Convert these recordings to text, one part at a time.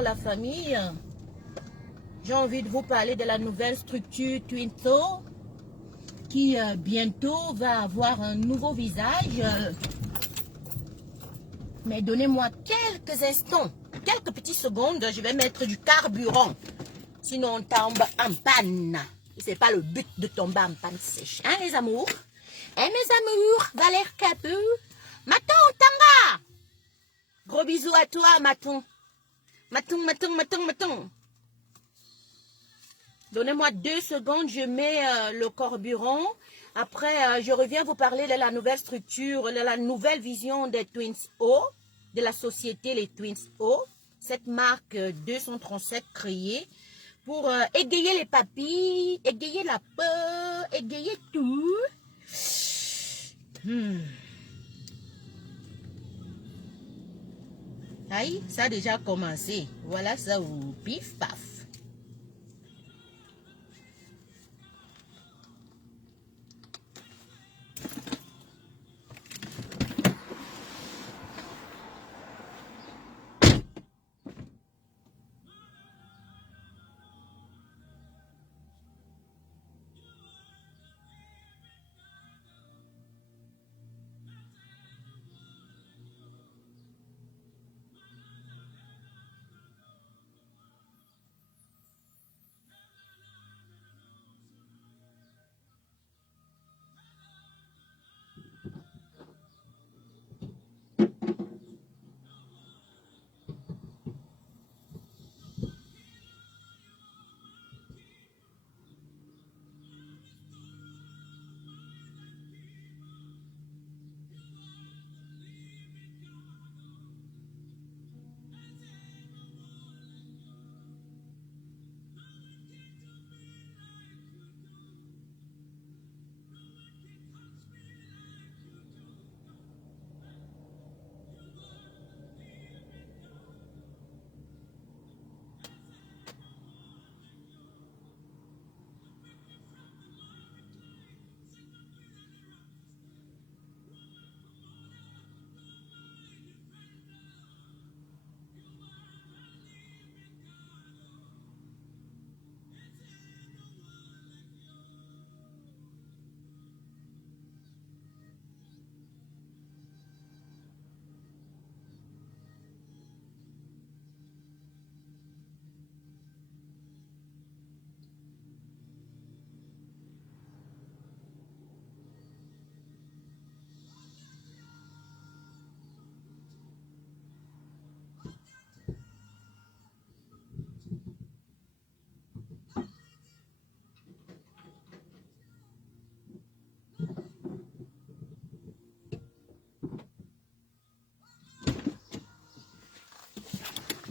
La famille, j'ai envie de vous parler de la nouvelle structure Twinto qui bientôt va avoir un nouveau visage. Mais donnez-moi quelques instants, quelques petites secondes, je vais mettre du carburant. Sinon on tombe en panne. C'est pas le but de tomber en panne sèche. Hein les amours? Hein mes amours? Valère Capu? Maton, Tanga! Gros bisous à toi, Maton. Maton. Donnez-moi 2 secondes, je mets le carburant. Après, je reviens vous parler de la nouvelle structure, de la nouvelle vision des Twins O, de la société les Twins O. Cette marque 237 créée pour égayer les papilles, égayer la peau, égayer tout. Aïe, ça a déjà commencé. Voilà ça, ou pif paf.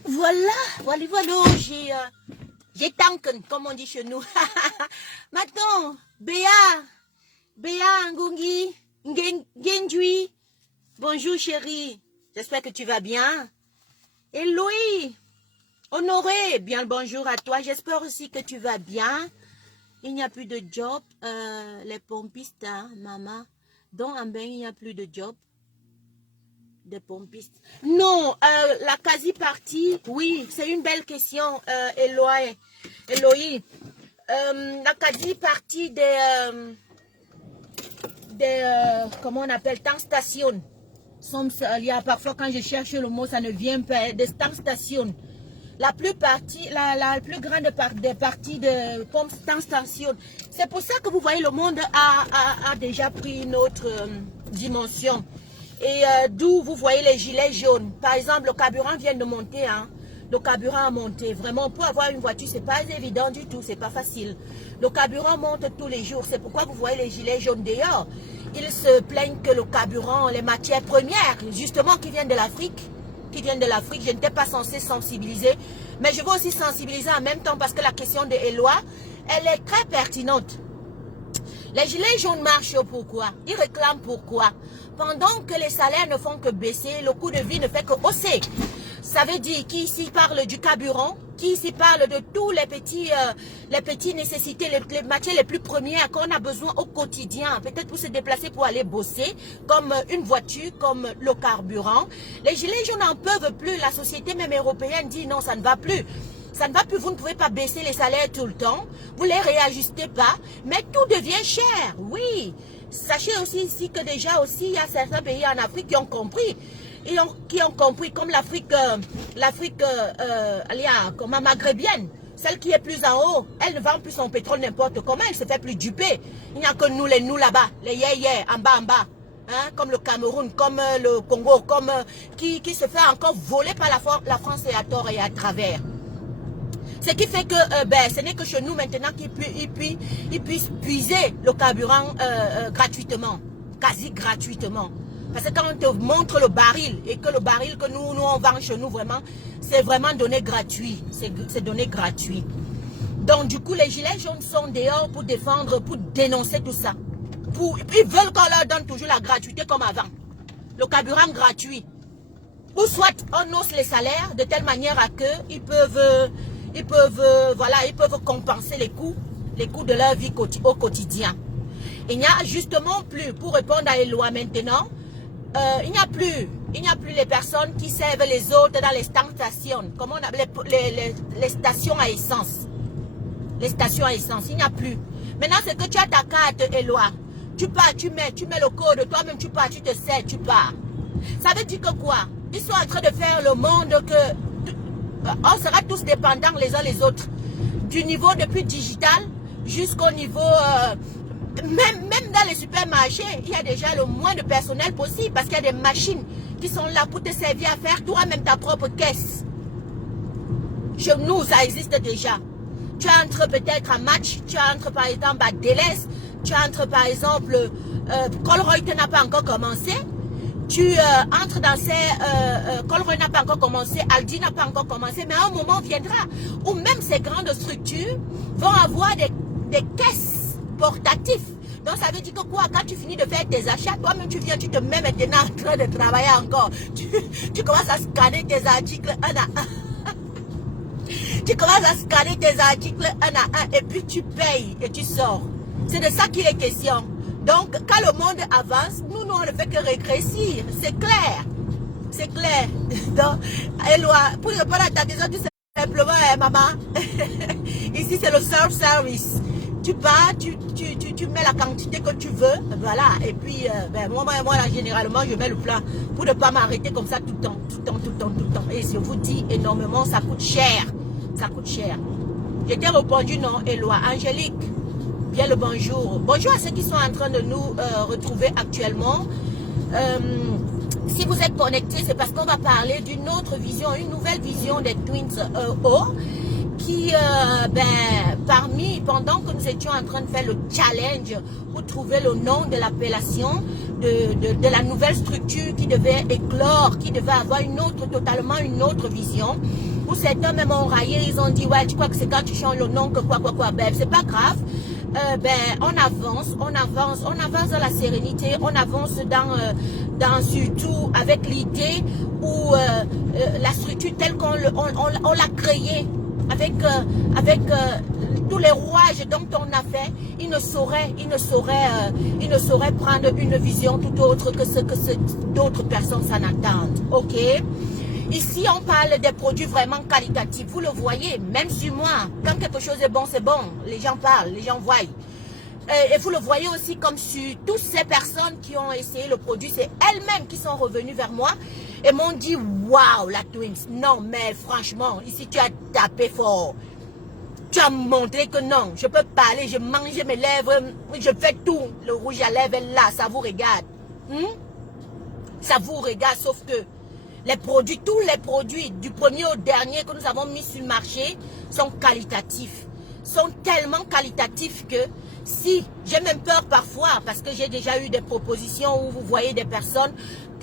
Voilà, j'ai tanken, comme on dit chez nous. Maintenant, Béa, Ngungi, Ngendui, bonjour chérie, j'espère que tu vas bien. Et Louis, Honoré, bien le bonjour à toi, j'espère aussi que tu vas bien. Il n'y a plus de job, les pompistes, hein, maman, donc en bain, il n'y a plus de job. Des pompistes. Non, la quasi-partie, oui, c'est une belle question, Eloï. La quasi-partie comment on appelle, tank-station. Il y a parfois quand je cherche le mot, ça ne vient pas, des tank-stations. La plus grande des parties de pompe tank-station. C'est pour ça que vous voyez, le monde a déjà pris une autre dimension. Et d'où vous voyez les gilets jaunes. Par exemple, le carburant vient de monter. Hein. Le carburant a monté. Vraiment, pour avoir une voiture, ce n'est pas évident du tout. Ce n'est pas facile. Le carburant monte tous les jours. C'est pourquoi vous voyez les gilets jaunes dehors. Ils se plaignent que le carburant, les matières premières, justement, qui viennent de l'Afrique, je n'étais pas censée sensibiliser. Mais je veux aussi sensibiliser en même temps parce que la question de Eloi, elle est très pertinente. Les gilets jaunes marchent pourquoi? Ils réclament pourquoi? Pendant que les salaires ne font que baisser, le coût de vie ne fait que hausser. Ça veut dire qu'ici parle du carburant qui ici parle de tous les petites nécessités, les matières les plus premières qu'on a besoin au quotidien, peut-être pour se déplacer, pour aller bosser, comme une voiture, comme le carburant. Les gilets jaunes n'en peuvent plus. La société même européenne dit non, ça ne va plus. Ça ne va plus, vous ne pouvez pas baisser les salaires tout le temps, vous ne les réajustez pas, mais tout devient cher, oui. Sachez aussi ici que déjà aussi, il y a certains pays en Afrique qui ont compris, comme l'Afrique comme maghrébienne, celle qui est plus en haut, elle ne vend plus son pétrole n'importe comment, elle se fait plus duper. Il n'y a que nous, les nous là-bas, les yé-yé, en bas, hein, comme le Cameroun, comme le Congo, qui se fait encore voler par la France et à tort et à travers. Ce qui fait que ce n'est que chez nous maintenant qu'ils puissent puiser le carburant gratuitement, quasi gratuitement. Parce que quand on te montre le baril et que le baril que nous on vend chez nous vraiment, c'est vraiment donné gratuit. C'est donné gratuit. Donc du coup, les gilets jaunes sont dehors pour défendre, pour dénoncer tout ça. Ils veulent qu'on leur donne toujours la gratuité comme avant. Le carburant gratuit. Ou soit on hausse les salaires de telle manière à que ils peuvent compenser les coûts de leur vie au quotidien. Il n'y a justement plus, pour répondre à Eloi maintenant, il n'y a plus les personnes qui servent les autres dans les stations, comment on appelle les stations à essence. Les stations à essence, il n'y a plus. Maintenant, c'est que tu as ta carte, Eloi. Tu pars, tu mets le code, toi-même tu pars, tu te sers, tu pars. Ça veut dire que quoi? Ils sont en train de faire le monde que on sera tous dépendants les uns les autres. Du niveau depuis digital jusqu'au niveau... même dans les supermarchés, il y a déjà le moins de personnel possible parce qu'il y a des machines qui sont là pour te servir à faire toi-même ta propre caisse. Chez nous, ça existe déjà. Tu entres peut-être à Match, tu entres par exemple à Deleuze, tu entres par exemple... Colruyt n'a pas encore commencé. Tu entres dans ces... Colruyt n'a pas encore commencé, Aldi n'a pas encore commencé, mais un moment viendra où même ces grandes structures vont avoir des caisses portatives. Donc ça veut dire que quoi, quand tu finis de faire tes achats, toi-même tu viens, tu te mets maintenant en train de travailler encore. Tu commences à scanner tes articles un à un. Tu commences à scanner tes articles un à un et puis tu payes et tu sors. C'est de ça qu'il est question. Donc, quand le monde avance, nous on ne fait que régressir. C'est clair. C'est clair. Donc, Eloi, pour répondre à ta question, tout simplement, maman, ici c'est le self-service. Tu pars, tu mets la quantité que tu veux, voilà. Et puis, moi là, généralement, je mets le plat pour ne pas m'arrêter comme ça tout le temps. Et je vous dis énormément, ça coûte cher. Ça coûte cher. Je t'ai répondu non, Eloi. Angélique. Bien le bonjour. Bonjour à ceux qui sont en train de nous retrouver actuellement. Si vous êtes connectés, c'est parce qu'on va parler d'une autre vision, une nouvelle vision des Twins O, qui, pendant que nous étions en train de faire le challenge pour trouver le nom de l'appellation de la nouvelle structure qui devait éclore, qui devait avoir totalement une autre vision, où certains même ont raillé, ils ont dit, ouais, tu crois que c'est quand tu changes le nom que quoi, c'est pas grave. On avance dans la sérénité, on avance dans surtout avec l'idée où la structure telle qu'on l'a créée, avec tous les rouages dont on a fait, il ne saurait prendre une vision tout autre que ce que d'autres personnes s'en attendent. Ok? Ici, on parle des produits vraiment qualitatifs. Vous le voyez, même sur moi, quand quelque chose est bon, c'est bon. Les gens parlent, les gens voient. Et vous le voyez aussi comme sur toutes ces personnes qui ont essayé le produit, c'est elles-mêmes qui sont revenues vers moi et m'ont dit, waouh, la Twins. Non, mais franchement, ici, tu as tapé fort. Tu as montré que non, je peux parler, je mange mes lèvres, je fais tout. Le rouge à lèvres est là, ça vous regarde. Ça vous regarde, sauf que les produits, tous les produits, du premier au dernier que nous avons mis sur le marché, sont qualitatifs. Sont tellement qualitatifs que si, j'ai même peur parfois, parce que j'ai déjà eu des propositions où vous voyez des personnes,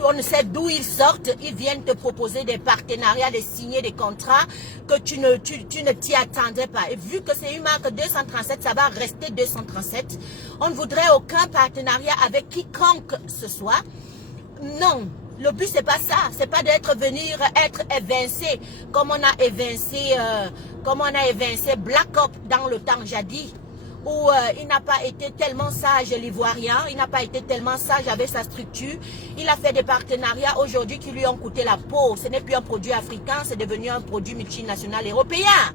on ne sait d'où ils sortent, ils viennent te proposer des partenariats, de signer des contrats que tu ne t'y attendais pas. Et vu que c'est une marque 237, ça va rester 237. On ne voudrait aucun partenariat avec quiconque ce soit. Non. Le but, c'est pas ça. C'est pas d'être venir être évincé comme on a évincé Black Hawk dans le temps jadis, où il n'a pas été tellement sage l'Ivoirien, il n'a pas été tellement sage avec sa structure. Il a fait des partenariats aujourd'hui qui lui ont coûté la peau. Ce n'est plus un produit africain, c'est devenu un produit multinational européen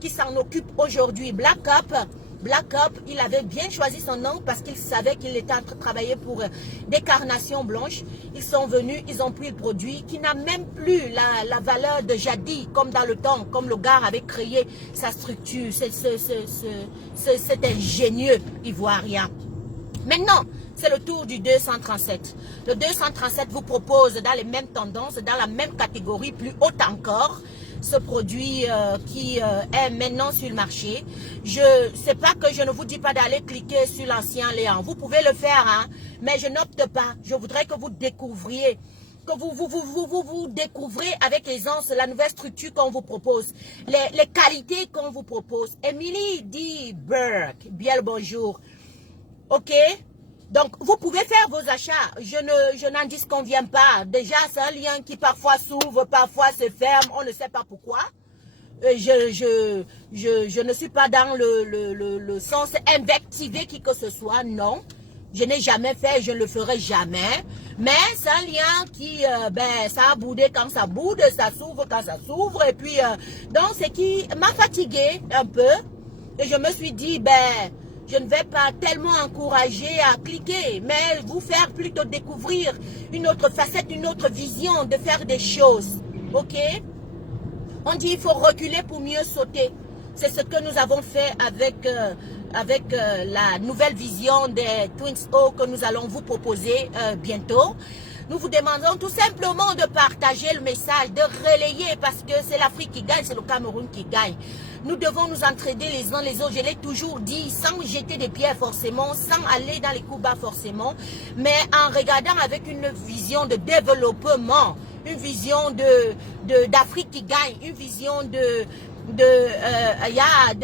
qui s'en occupe aujourd'hui. Black Hawk, il avait bien choisi son nom parce qu'il savait qu'il était en train de travailler pour des carnations blanches. Ils sont venus, ils ont pris le produit qui n'a même plus la valeur de jadis, comme dans le temps, comme le gars avait créé sa structure, cet ingénieux ivoirien. Maintenant, c'est le tour du 237. Le 237 vous propose dans les mêmes tendances, dans la même catégorie, plus haute encore, ce produit qui est maintenant sur le marché. Je sais pas que je ne vous dis pas d'aller cliquer sur l'ancien Léon. Vous pouvez le faire, hein, mais je n'opte pas. Je voudrais que vous découvriez, que vous découvrez avec aisance la nouvelle structure qu'on vous propose, les qualités qu'on vous propose. Emily dit Burke, bien le bonjour. Ok? Donc, vous pouvez faire vos achats. Je n'en disconviens pas. Déjà, c'est un lien qui parfois s'ouvre, parfois se ferme. On ne sait pas pourquoi. Je ne suis pas dans le sens invectivé qui que ce soit. Non. Je n'ai jamais fait, je ne le ferai jamais. Mais c'est un lien qui, ça a boudé quand ça boude, ça s'ouvre quand ça s'ouvre. Et puis, donc, c'est qui m'a fatigué un peu. Et je me suis dit, je ne vais pas tellement encourager à cliquer, mais vous faire plutôt découvrir une autre facette, une autre vision de faire des choses. Ok? On dit qu'il faut reculer pour mieux sauter. C'est ce que nous avons fait avec la nouvelle vision des Twins O que nous allons vous proposer bientôt. Nous vous demandons tout simplement de partager le message, de relayer, parce que c'est l'Afrique qui gagne, c'est le Cameroun qui gagne. Nous devons nous entraider les uns les autres, je l'ai toujours dit, sans jeter des pierres forcément, sans aller dans les coups bas forcément, mais en regardant avec une vision de développement, une vision d'Afrique qui gagne, une vision de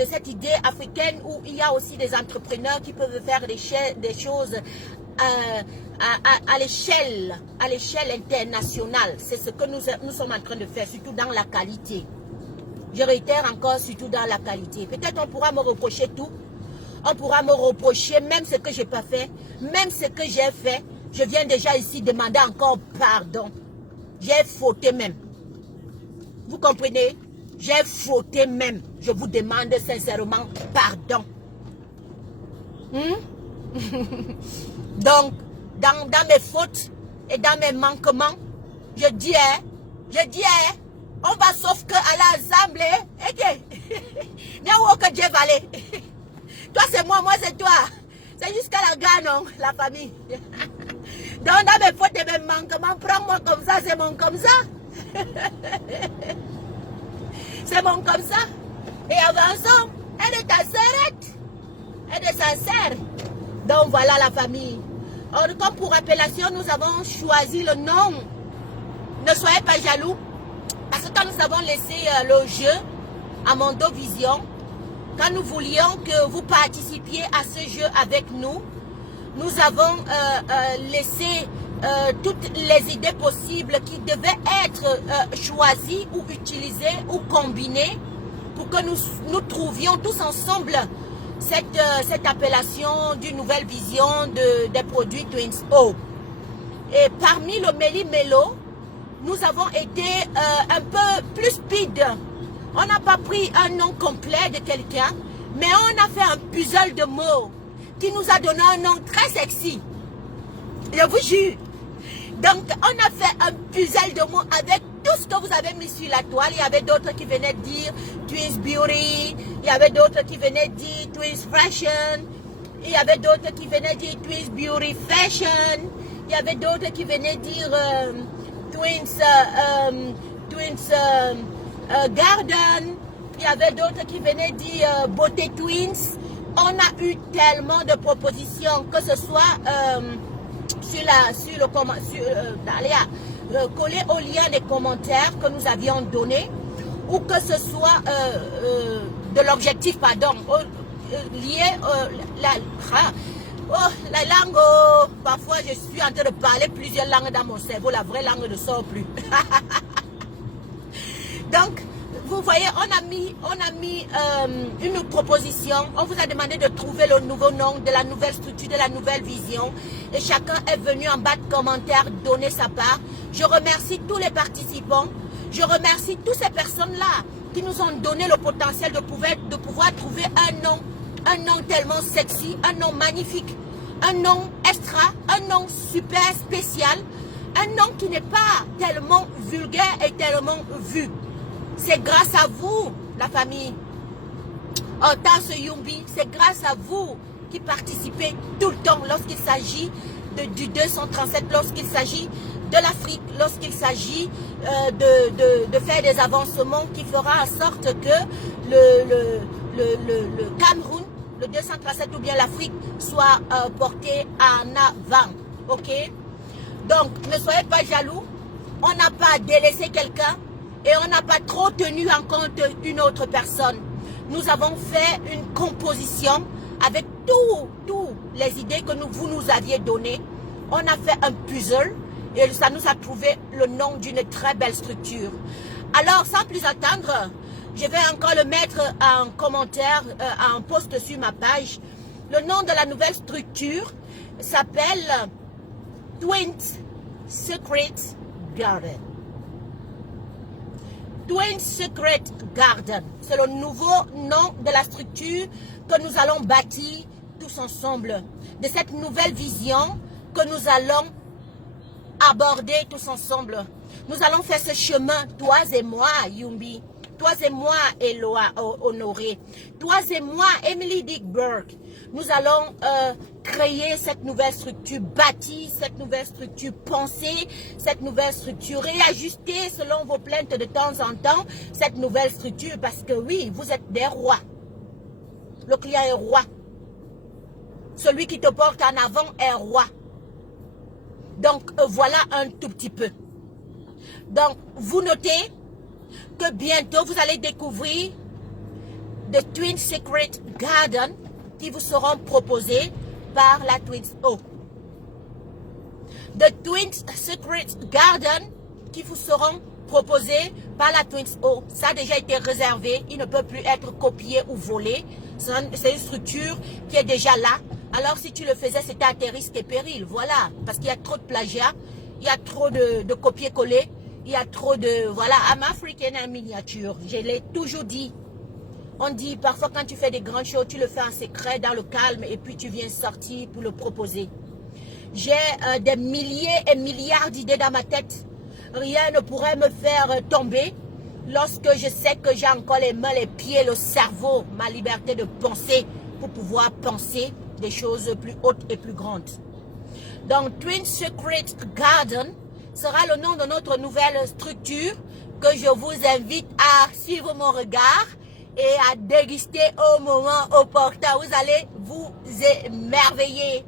cette idée africaine où il y a aussi des entrepreneurs qui peuvent faire des choses à l'échelle internationale. C'est ce que nous sommes en train de faire, surtout dans la qualité. Je réitère encore, surtout dans la qualité. Peut-être on pourra me reprocher tout. On pourra me reprocher même ce que je n'ai pas fait, même ce que j'ai fait. Je viens déjà ici demander encore pardon. J'ai fauté même. Vous comprenez? J'ai fauté même. Je vous demande sincèrement pardon. Donc, dans mes fautes et dans mes manquements, je dis, on va sauf que à l'assemblée, toi c'est moi c'est toi. C'est jusqu'à la gare, non, la famille. Donc, dans mes fautes et mes manquements, prends-moi comme ça, c'est mon comme ça. C'est mon comme ça. Et avançons. Elle est sincère. Elle est sincère. Donc, voilà la famille. Comme pour appellation, nous avons choisi le nom. Ne soyez pas jaloux. Parce que quand nous avons laissé le jeu à Mondo Vision, quand nous voulions que vous participiez à ce jeu avec nous, nous avons laissé toutes les idées possibles qui devaient être choisies ou utilisées ou combinées pour que nous trouvions tous ensemble cette appellation d'une nouvelle vision des produits Twins O. Et parmi le Méli-Mélo, nous avons été un peu plus speed. On n'a pas pris un nom complet de quelqu'un, mais on a fait un puzzle de mots qui nous a donné un nom très sexy. Je vous jure. Donc, on a fait un puzzle de mots avec tout ce que vous avez mis sur la toile. Il y avait d'autres qui venaient dire Twins Beauty. Il y avait d'autres qui venaient dire Twins Fashion. Il y avait d'autres qui venaient dire Twins Beauty Fashion. Il y avait d'autres qui venaient dire Twins Garden. Il y avait d'autres qui venaient dire Beauté Twins. On a eu tellement de propositions, que ce soit collé au lien des commentaires que nous avions donnés, ou que ce soit de l'objectif, pardon, lié Oh, la langue, oh, parfois je suis en train de parler plusieurs langues dans mon cerveau. La vraie langue ne sort plus. Donc, vous voyez, on a mis une proposition. On vous a demandé de trouver le nouveau nom de la nouvelle structure, de la nouvelle vision. Et chacun est venu en bas de commentaires donner sa part. Je remercie tous les participants. Je remercie toutes ces personnes-là qui nous ont donné le potentiel de pouvoir trouver un nom tellement sexy, un nom magnifique, un nom extra, un nom super spécial, un nom qui n'est pas tellement vulgaire et tellement vu. C'est grâce à vous, la famille. Oh, Tasse Yumbi, c'est grâce à vous qui participez tout le temps lorsqu'il s'agit du 237, lorsqu'il s'agit de l'Afrique, lorsqu'il s'agit de faire des avancements qui fera en sorte que le Cameroun, le 237 ou bien l'Afrique soit porté en avant. Ok? Donc, ne soyez pas jaloux. On n'a pas délaissé quelqu'un. Et on n'a pas trop tenu en compte une autre personne. Nous avons fait une composition avec toutes les idées que vous nous aviez données. On a fait un puzzle et ça nous a trouvé le nom d'une très belle structure. Alors, sans plus attendre, je vais encore le mettre en commentaire, en post sur ma page. Le nom de la nouvelle structure s'appelle Twins Secret Garden. Twin Secret Garden. C'est le nouveau nom de la structure que nous allons bâtir tous ensemble. De cette nouvelle vision que nous allons aborder tous ensemble. Nous allons faire ce chemin, toi et moi, Yumbi. Toi et moi, Eloa Honoré. Toi et moi, Emily Dickberg. Nous allons créer cette nouvelle structure, bâtir cette nouvelle structure, penser cette nouvelle structure, réajuster selon vos plaintes de temps en temps cette nouvelle structure. Parce que oui, vous êtes des rois. Le client est roi. Celui qui te porte en avant est roi. Donc, voilà un tout petit peu. Donc, vous notez que bientôt, vous allez découvrir The Twin Secret Garden qui vous seront proposés par la Twins O. The Twin Secret Garden qui vous seront proposés par la Twins O. Ça a déjà été réservé. Il ne peut plus être copié ou volé. C'est une structure qui est déjà là. Alors, si tu le faisais, c'était à tes risques et périls. Voilà. Parce qu'il y a trop de plagiat. Il y a trop de copier-coller. Il y a trop de... Voilà. I'm African en miniature. Je l'ai toujours dit. On dit parfois quand tu fais des grandes choses, tu le fais en secret, dans le calme, et puis tu viens sortir pour le proposer. J'ai des milliers et milliards d'idées dans ma tête. Rien ne pourrait me faire tomber lorsque je sais que j'ai encore les mains, les pieds, le cerveau, ma liberté de penser pour pouvoir penser des choses plus hautes et plus grandes. Donc, Twin Secret Garden sera le nom de notre nouvelle structure que je vous invite à suivre mon regard et à déguster au moment opportun. Vous allez vous émerveiller.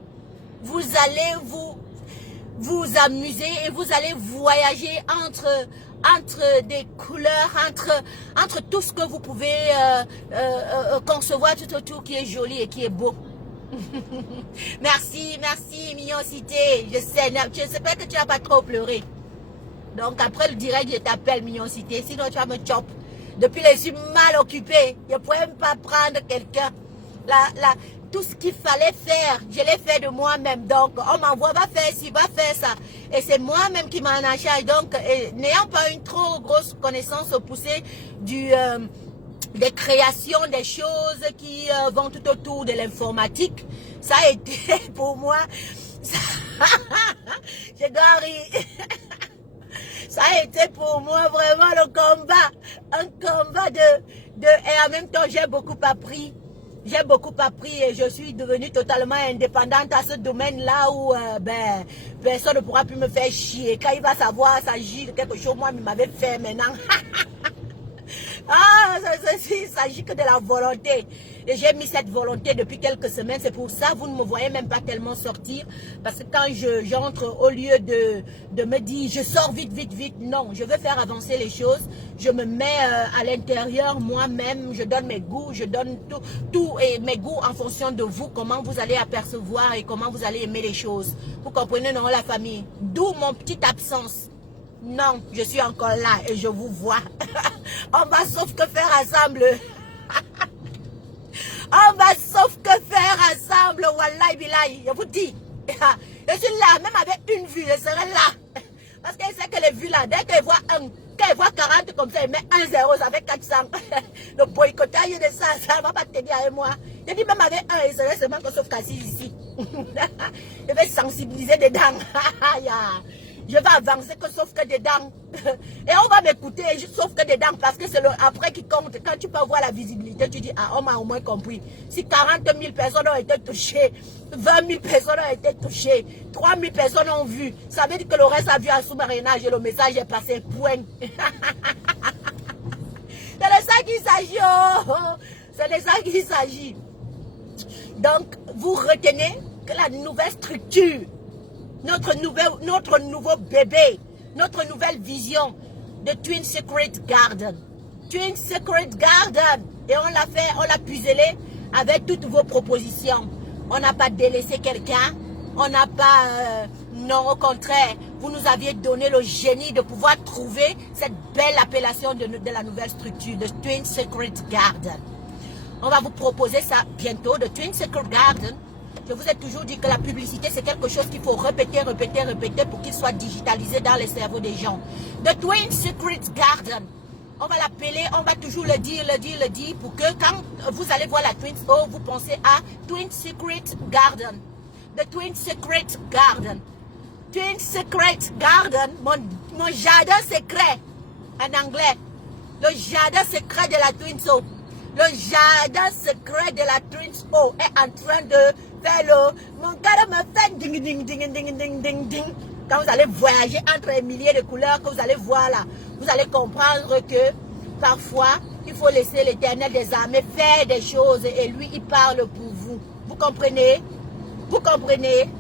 Vous allez vous amuser et vous allez voyager entre des couleurs, entre tout ce que vous pouvez concevoir tout autour qui est joli et qui est beau. Merci, merci, Mignoncité. Je sais pas que tu n'as pas trop pleuré. Donc après le direct, je t'appelle Mignoncité. Sinon, tu vas me chopper. Depuis, je suis mal occupée. Je ne pouvais même pas prendre quelqu'un. Tout ce qu'il fallait faire, je l'ai fait de moi-même. Donc, on m'envoie, va faire ci, va faire ça. Et c'est moi-même qui m'en en charge. Donc, n'ayant pas une trop grosse connaissance poussée des créations, des choses qui vont tout autour de l'informatique, ça a été pour moi... Je dois rire. Ça a été pour moi vraiment le combat. Un combat et en même temps, j'ai beaucoup appris. J'ai beaucoup appris et je suis devenue totalement indépendante à ce domaine-là où personne ne pourra plus me faire chier. Quand il va savoir s'agir de quelque chose, moi, il m'avait fait maintenant. Ah, il s'agit que de la volonté. Et j'ai mis cette volonté depuis quelques semaines. C'est pour ça, vous ne me voyez même pas tellement sortir. Parce que quand j'entre, au lieu de me dire, je sors vite, vite, vite. Non, je veux faire avancer les choses. Je me mets à l'intérieur moi-même. Je donne mes goûts. Je donne tout et mes goûts en fonction de vous. Comment vous allez apercevoir et comment vous allez aimer les choses. Vous comprenez, non, la famille? D'où mon petite absence. Non, je suis encore là et je vous vois. On va sauf que faire ensemble. On va sauf que faire ensemble. Wallahi billahi. Je vous dis. Je suis là, même avec une vue, je serai là. Parce qu'elle sait que les vues là, dès qu'elle voit 40 comme ça, elle met 1-0, ça fait 400. Le boycottage de ça, ça ne va pas t'aider avec moi. Je dis même avec 1, il serait seulement que sauf qu'assis ici. Je vais sensibiliser dedans. Je vais avancer que sauf que dedans. Et on va m'écouter sauf que dedans parce que c'est le après qui compte. Quand tu peux voir la visibilité, tu dis, ah, on m'a au moins compris. Si 40 000 personnes ont été touchées, 20 000 personnes ont été touchées, 3 000 personnes ont vu, ça veut dire que le reste a vu un sous-marinage et le message est passé. Point. C'est de ça qu'il s'agit. Oh. C'est de ça qu'il s'agit. Donc, vous retenez que la nouvelle structure, notre nouveau bébé, notre nouvelle vision de Twin Secret Garden. Twin Secret Garden. Et on l'a fait, on l'a puiselé avec toutes vos propositions. On n'a pas délaissé quelqu'un. On n'a pas... non, au contraire, vous nous aviez donné le génie de pouvoir trouver cette belle appellation de la nouvelle structure, de Twin Secret Garden. On va vous proposer ça bientôt, de Twin Secret Garden. Je vous ai toujours dit que la publicité, c'est quelque chose qu'il faut répéter, répéter, répéter pour qu'il soit digitalisé dans les cerveaux des gens. The Twin Secret Garden. On va l'appeler, on va toujours le dire pour que quand vous allez voir la Twin O, vous pensez à Twin Secret Garden. The Twin Secret Garden. Twin Secret Garden, mon jardin secret en anglais. Le jardin secret de la Twin O. Le jardin secret de la Twin O est en train de faire le... Mon cœur me fait ding, ding, ding, ding, ding, ding, ding. Quand vous allez voyager entre les milliers de couleurs que vous allez voir là, vous allez comprendre que parfois, il faut laisser l'Éternel des armées faire des choses et lui, il parle pour vous. Vous comprenez? Vous comprenez?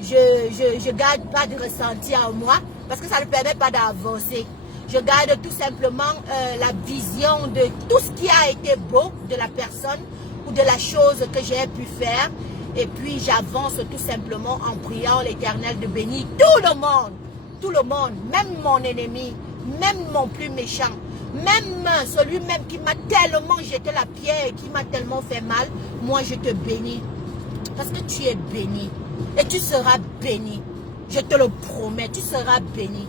Je garde pas de ressenti en moi parce que ça ne permet pas d'avancer. Je garde tout simplement la vision de tout ce qui a été beau de la personne ou de la chose que j'ai pu faire. Et puis j'avance tout simplement en priant l'Éternel de bénir tout le monde, même mon ennemi, même mon plus méchant, même celui même qui m'a tellement jeté la pierre et qui m'a tellement fait mal. Moi je te bénis parce que tu es béni et tu seras béni. Je te le promets, tu seras béni.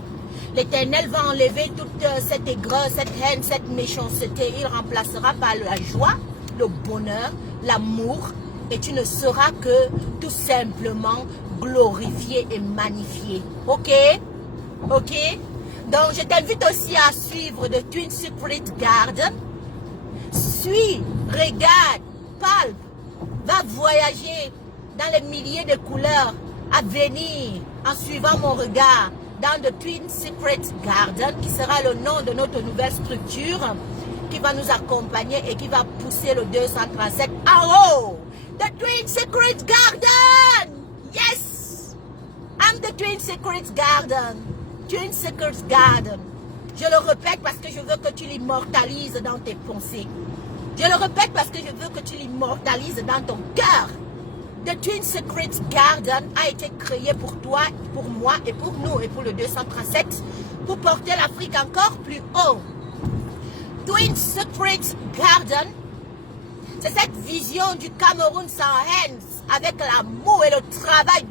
L'Éternel va enlever toute cette aigreur, cette haine, cette méchanceté. Il remplacera par la joie, le bonheur, l'amour. Et tu ne seras que tout simplement glorifié et magnifié. Ok? Ok? Donc je t'invite aussi à suivre The Twin Secret Garden. Suis, regarde, palpe, va voyager dans les milliers de couleurs à venir en suivant mon regard dans The Twin Secret Garden, qui sera le nom de notre nouvelle structure, qui va nous accompagner et qui va pousser le 237 en haut. The Twin Secret Garden! Yes! I'm the Twin Secret Garden. Twin Secret Garden. Je le répète parce que je veux que tu l'immortalises dans tes pensées. Je le répète parce que je veux que tu l'immortalises dans ton cœur. The Twin Secret Garden a été créé pour toi, pour moi et pour nous et pour le 237 pour porter l'Afrique encore plus haut. Twin Secret Garden, c'est cette vision du Cameroun sans haine, avec l'amour et le travail,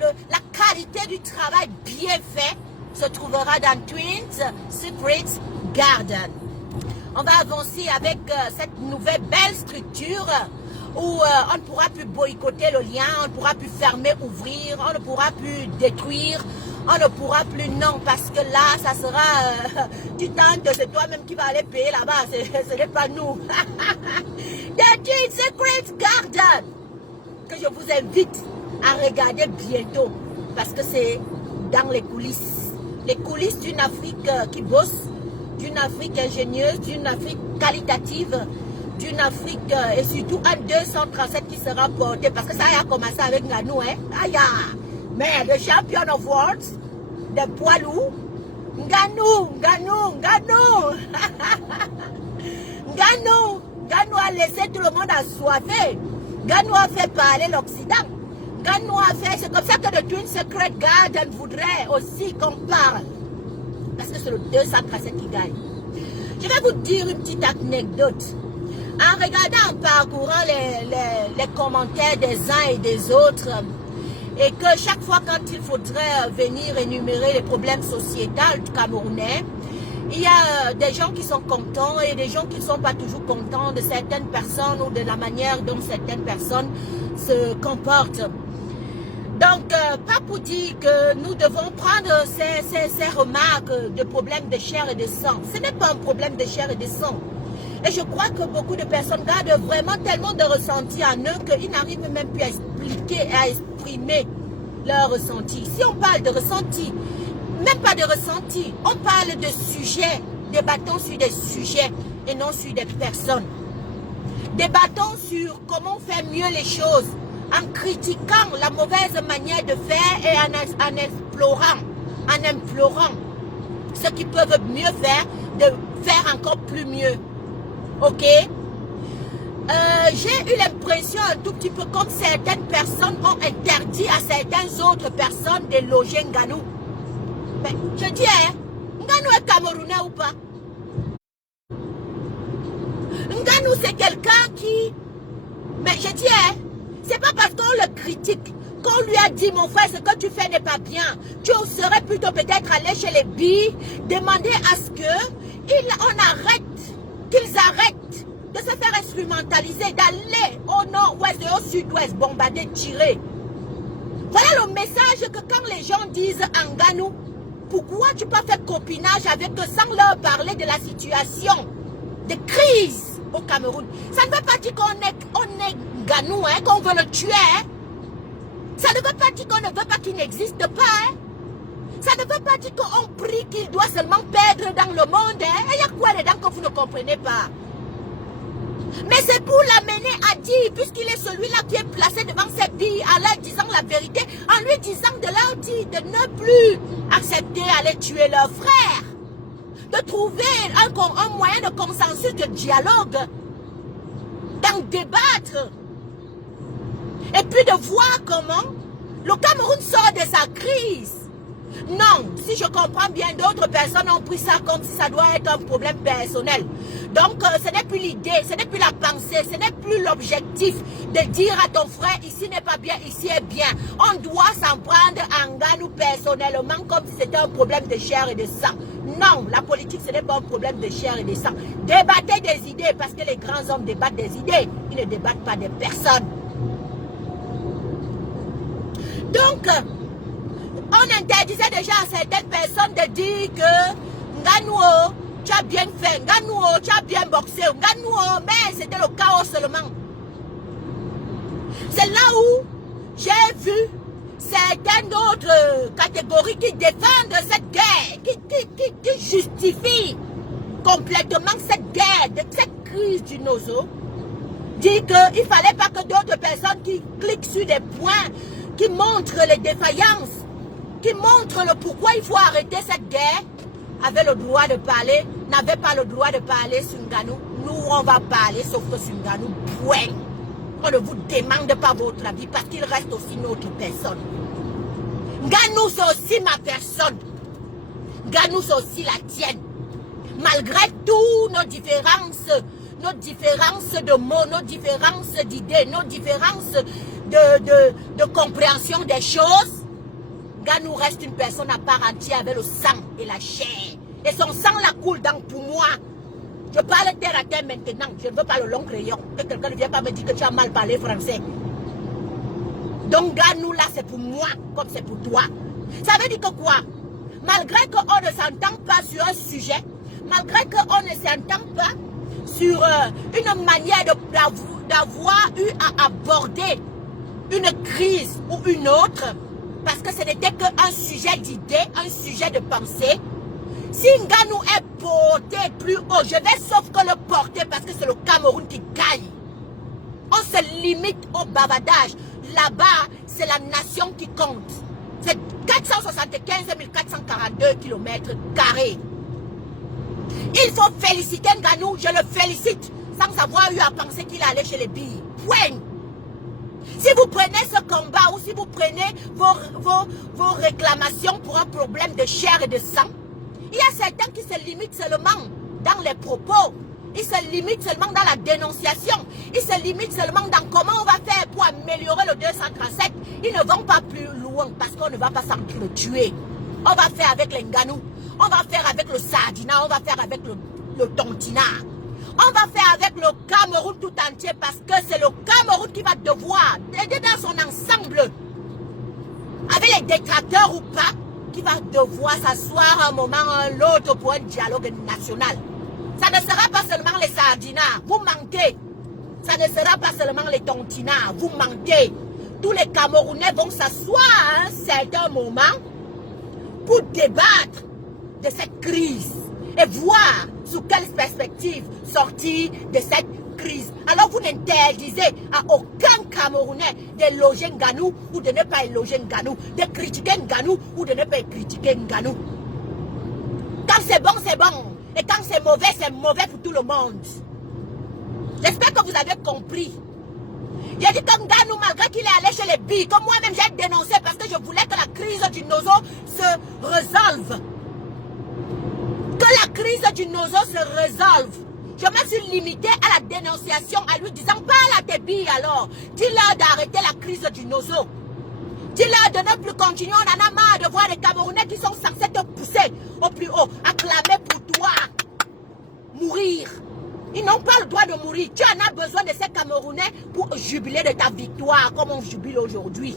la qualité du travail bien fait, se trouvera dans Twin Secret Garden. On va avancer avec cette nouvelle belle structure où on ne pourra plus boycotter le lien, on ne pourra plus fermer, ouvrir, on ne pourra plus détruire, on ne pourra plus non, parce que là, ça sera, tu tentes, c'est toi-même qui vas aller payer là-bas, ce n'est pas nous. The Twin Secret Garden, que je vous invite à regarder bientôt, parce que c'est dans les coulisses d'une Afrique qui bosse, d'une Afrique ingénieuse, d'une Afrique qualitative, d'une Afrique et surtout un 237 qui sera porté, parce que ça a commencé avec Nganou, hein. Aïe, mais le champion of world de poids lourd, Nganou a laissé tout le monde assoiffé. Nganou a fait parler l'Occident. Nganou a fait, c'est comme ça que le Twin Secret Garden voudrait aussi qu'on parle. Parce que c'est le 237 qui gagne. Je vais vous dire une petite anecdote. En regardant, en parcourant les commentaires des uns et des autres, et que chaque fois quand il faudrait venir énumérer les problèmes sociétals du Camerounais, il y a des gens qui sont contents et des gens qui ne sont pas toujours contents de certaines personnes ou de la manière dont certaines personnes se comportent. Donc, pas pour dire que nous devons prendre ces remarques de problèmes de chair et de sang. Ce n'est pas un problème de chair et de sang. Et je crois que beaucoup de personnes gardent vraiment tellement de ressentis en eux qu'ils n'arrivent même plus à expliquer et à exprimer leurs ressentis. Si on parle de ressentis, même pas de ressentis, on parle de sujets. Débattons sur des sujets et non sur des personnes. Débattons sur comment faire mieux les choses en critiquant la mauvaise manière de faire et en implorant ceux qui peuvent mieux faire, de faire encore plus mieux. Ok? J'ai eu l'impression un tout petit peu comme certaines personnes ont interdit à certaines autres personnes de loger Nganou. Mais je dis, hein, Nganou est Camerounais ou pas? Nganou c'est quelqu'un qui... Mais je dis, hein, c'est pas parce qu'on le critique, qu'on lui a dit, mon frère, ce que tu fais n'est pas bien. Tu serais plutôt peut-être aller chez les billes, demander à ce qu'ils arrêtent de se faire instrumentaliser, d'aller au nord-ouest et au sud-ouest, bombarder, tirer. Voilà le message que quand les gens disent Nganou, pourquoi tu peux faire copinage avec eux sans leur parler de la situation de crise au Cameroun? Ça ne veut pas dire qu'on est Nganou, hein, qu'on veut le tuer. Hein. Ça ne veut pas dire qu'on ne veut pas qu'il n'existe pas. Hein. Ça ne veut pas dire qu'on prie qu'il doit seulement perdre dans le monde. Hein. Il y a quoi dedans que vous ne comprenez pas? Mais c'est pour l'amener à dire, puisqu'il est celui-là qui est placé devant ses billes, en leur disant la vérité, en lui disant de leur dire de ne plus accepter aller tuer leurs frères, de trouver un moyen de consensus, de dialogue, d'en débattre, et puis de voir comment le Cameroun sort de sa crise. Non, si je comprends bien, d'autres personnes ont pris ça comme si ça doit être un problème personnel. Donc, ce n'est plus l'idée, ce n'est plus la pensée, ce n'est plus l'objectif de dire à ton frère, ici n'est pas bien, ici est bien. On doit s'en prendre en Nganou personnellement comme si c'était un problème de chair et de sang. Non, la politique, ce n'est pas un problème de chair et de sang. Débattez des idées, parce que les grands hommes débattent des idées. Ils ne débattent pas des personnes. Donc, on interdisait déjà à certaines personnes de dire que Nganou, tu as bien fait, Nganou, tu as bien boxé, Nganou, mais c'était le chaos seulement. C'est là où j'ai vu certaines autres catégories qui défendent cette guerre, qui justifient complètement cette guerre, cette crise du Nozo, dire qu'il ne fallait pas que d'autres personnes qui cliquent sur des points, qui montrent les défaillances, qui montrent le pourquoi il faut arrêter cette guerre, avaient le droit de parler, n'avaient pas le droit de parler sur Nganou. Nous, on va parler, sauf que sur Nganou, point. On ne vous demande pas votre avis parce qu'il reste aussi notre personne. Nganou, c'est aussi ma personne. Nganou, c'est aussi la tienne. Malgré tout nos différences de mots, nos différences d'idées, nos différences de compréhension des choses, Nganou reste une personne à part entière avec le sang et la chair. Et son sang la coule dans pour moi. Je parle terre à terre maintenant. Je ne veux pas le long crayon. Que quelqu'un ne vienne pas me dire que tu as mal parlé français. Donc Nganou là c'est pour moi comme c'est pour toi. Ça veut dire que quoi? Malgré qu'on ne s'entend pas sur un sujet, malgré qu'on ne s'entend pas sur une manière d'avoir eu à aborder une crise ou une autre, parce que ce n'était qu'un sujet d'idée, un sujet de pensée, Si Nganou est porté plus haut, je vais sauf que le porter parce que c'est le Cameroun qui gagne. On se limite au bavardage. Là-bas, c'est la nation qui compte. C'est 475 442 km². Il faut féliciter Nganou, je le félicite, sans avoir eu à penser qu'il allait chez les billes. Point. Si vous prenez ce combat ou si vous prenez vos réclamations pour un problème de chair et de sang, il y a certains qui se limitent seulement dans les propos. Ils se limitent seulement dans la dénonciation. Ils se limitent seulement dans comment on va faire pour améliorer le 237. Ils ne vont pas plus loin parce qu'on ne va pas s'entretuer. On va faire avec les Nganou. On va faire avec le Sardina. On va faire avec le Tontina. On va faire avec le Cameroun tout entier parce que c'est le Cameroun qui va devoir, dans son ensemble, avec les détracteurs ou pas, qui va devoir s'asseoir un moment ou l'autre pour un dialogue national. Ça ne sera pas seulement les Sardinas, vous manquez. Ça ne sera pas seulement les Tontinas, vous manquez. Tous les Camerounais vont s'asseoir à un certain moment pour débattre de cette crise et voir sous quelle perspective sortir de cette crise. Alors vous n'interdisez à aucun Camerounais de loger Nganou ou de ne pas loger Nganou, de critiquer Nganou ou de ne pas critiquer Nganou. Quand c'est bon, c'est bon. Et quand c'est mauvais pour tout le monde. J'espère que vous avez compris. J'ai dit que Nganou, malgré qu'il est allé chez les billes, que moi-même j'ai dénoncé parce que je voulais que la crise du Nozo se résolve. Que la crise du Nozo se résolve. Je me suis limitée à la dénonciation, à lui disant, parle à tes billes alors. Dis-leur d'arrêter la crise du Nozo. Dis-leur de ne plus continuer, on en a marre de voir les Camerounais qui sont censés te pousser au plus haut, acclamer pour toi, mourir. Ils n'ont pas le droit de mourir. Tu en as besoin de ces Camerounais pour jubiler de ta victoire, comme on jubile aujourd'hui.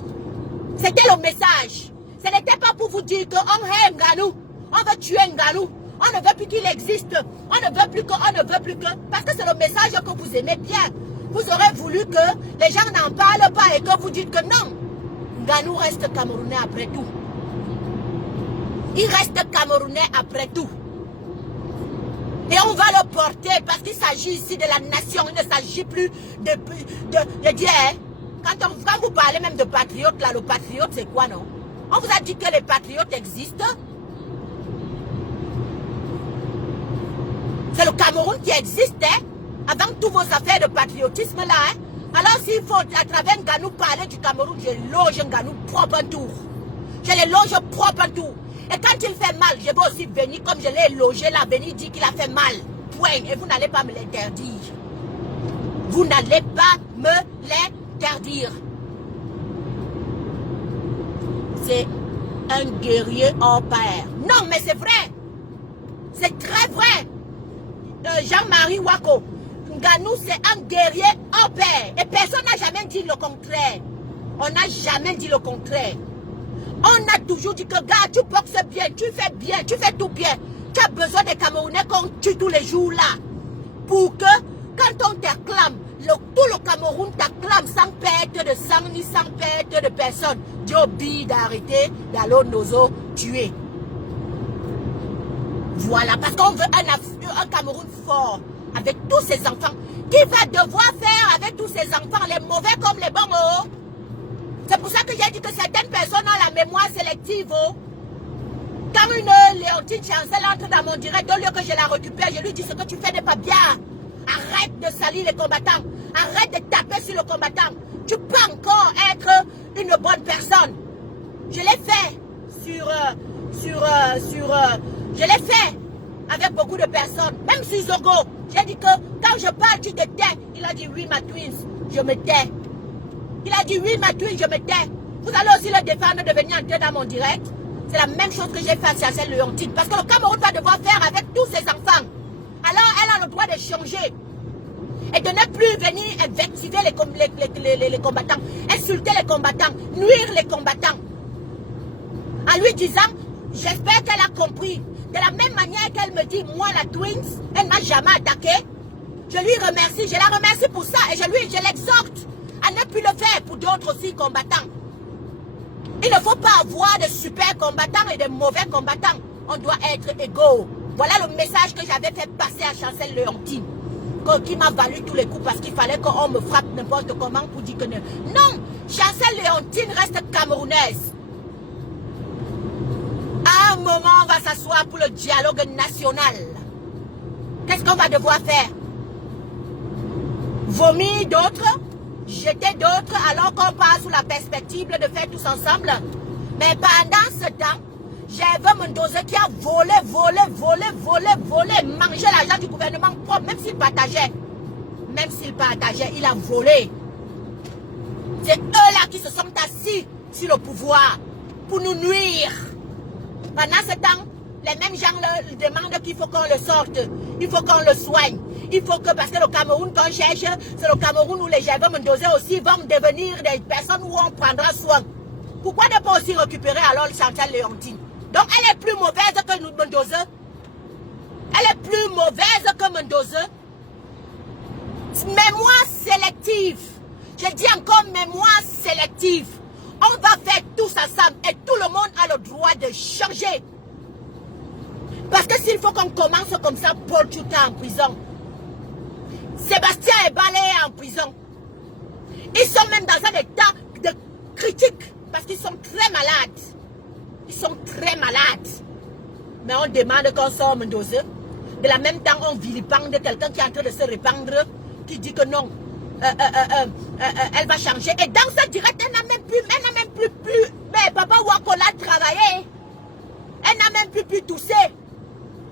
C'était le message. Ce n'était pas pour vous dire qu'on hait Nganou, on veut tuer Nganou, on ne veut plus qu'il existe, on ne veut plus que, parce que c'est le message que vous aimez bien. Vous aurez voulu que les gens n'en parlent pas et que vous dites que non. Nganou reste Camerounais après tout. Il reste Camerounais après tout. Et on va le porter parce qu'il s'agit ici de la nation. Il ne s'agit plus de dire, hein, quand vous parlez même de patriotes, là, le patriote c'est quoi, non? On vous a dit que les patriotes existent. C'est le Cameroun qui existe, hein, avant toutes vos affaires de patriotisme là. Hein. Alors s'il faut à travers Nganou parler du Cameroun, je loge Nganou propre un tour. Je les loge propre un tour. Et quand il fait mal, je vais aussi venir, comme je l'ai logé là, venir dire qu'il a fait mal. Point. Et vous n'allez pas me l'interdire. Vous n'allez pas me l'interdire. C'est un guerrier hors pair. Non, mais c'est vrai. C'est très vrai. Jean-Marie Wako. Nganou, c'est un guerrier hors pair. Et personne n'a jamais dit le contraire. On n'a jamais dit le contraire. On a toujours dit que, gars, tu boxes bien, tu fais tout bien. Tu as besoin des Camerounais qu'on tue tous les jours là. Pour que, quand on t'acclame, tout le Cameroun t'acclame sans perte de sang ni sans perte de personne. Dieu oblige d'arrêter d'aller Nozo tuer. Voilà, parce qu'on veut un Cameroun fort avec tous ses enfants. Qui va devoir faire avec tous ses enfants, les mauvais comme les bons? Oh? C'est pour ça que j'ai dit que certaines personnes ont la mémoire sélective. Oh. Quand une Léontine Chancel entre dans mon direct, au lieu que je la récupère, je lui dis ce que tu fais n'est pas bien. Arrête de salir les combattants. Arrête de taper sur le combattant. Tu peux encore être une bonne personne. Je l'ai fait je l'ai fait avec beaucoup de personnes. Même sur Zogo. J'ai dit que quand je parle, tu te tais. Il a dit oui, ma twins. Je me tais. Il a dit oui, ma twin, je me tais. Vous allez aussi le défendre de venir entrer dans mon direct. C'est la même chose que j'ai fait à Chancel Léontine. Parce que le Cameroun va devoir faire avec tous ses enfants. Alors, elle a le droit de changer. Et de ne plus venir invectiver les combattants. Insulter les combattants. Nuire les combattants. En lui disant, j'espère qu'elle a compris. De la même manière qu'elle me dit, moi la twins, elle ne m'a jamais attaqué. Je lui remercie. Je la remercie pour ça. Et je l'exhorte à ne plus le faire pour d'autres aussi combattants. Il ne faut pas avoir de super combattants et de mauvais combattants. on doit être égaux. Voilà le message que j'avais fait passer à Chancel Léontine, qui m'a valu tous les coups parce qu'il fallait qu'on me frappe n'importe comment pour dire que non. Non, Chancel Léontine reste camerounaise. À un moment, on va s'asseoir pour le dialogue national. Qu'est-ce qu'on va devoir faire? Vomir d'autres? Jeter d'autres alors qu'on part sous la perspective de faire tous ensemble? Mais pendant ce temps, j'avais Mendoza qui a volé, mangé l'argent du gouvernement propre, même s'il partageait. Même s'il partageait, il a volé. C'est eux-là qui se sont assis sur le pouvoir pour nous nuire. Pendant ce temps, les mêmes gens leur demandent qu'il faut qu'on le sorte, il faut qu'on le soigne. Il faut que, parce que le Cameroun qu'on cherche, c'est le Cameroun où les Javé Mendoza aussi vont devenir des personnes où on prendra soin. Pourquoi ne pas aussi récupérer alors le Chantal Léontine? Donc elle est plus mauvaise que nous, Mendoza. Elle est plus mauvaise que Mendoza. Mémoire sélective. Je dis encore mémoire sélective. On va faire tous ensemble et tout le monde a le droit de changer. Parce que s'il faut qu'on commence comme ça, Paul Tchouta en prison, Sébastien Ebale est en prison. Ils sont même dans un état de critique parce qu'ils sont très malades. Ils sont très malades. Mais on demande qu'on sorte Mendoza. De la même temps, on vilipende quelqu'un qui est en train de se répandre, qui dit que non, elle va changer. Et dans ce direct, elle n'a même plus, mais Papa Wakola a travaillé. Elle n'a même plus pu tousser.